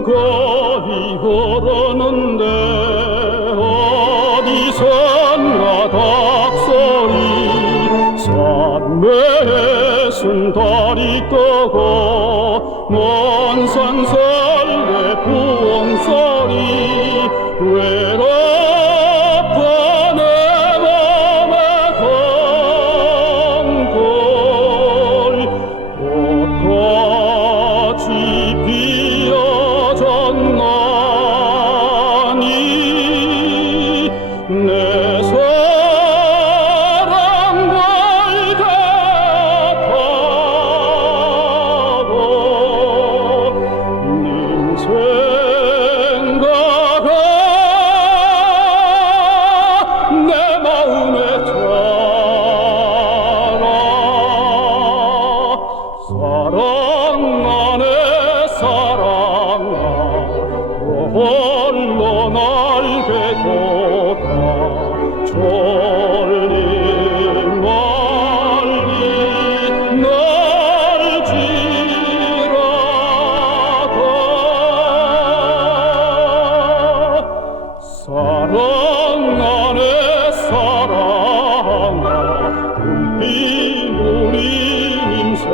멍거이 걸었는데 어디선가 닭소리 산매에 순달이 떠고 뭐 홀로 날게 좋다. 졸리 멀리 널 지나가 사랑 안에 사랑아 눈빛 우리 인생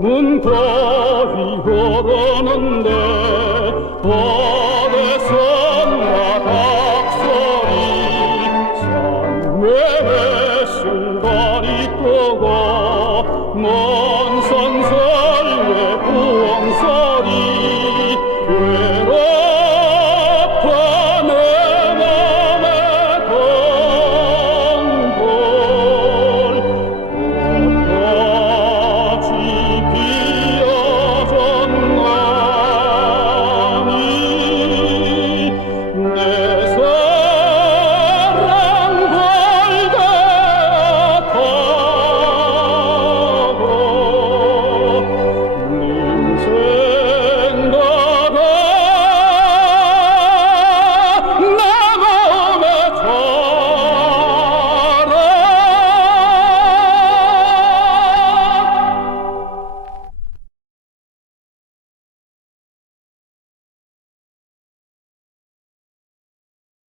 문자비 호도는데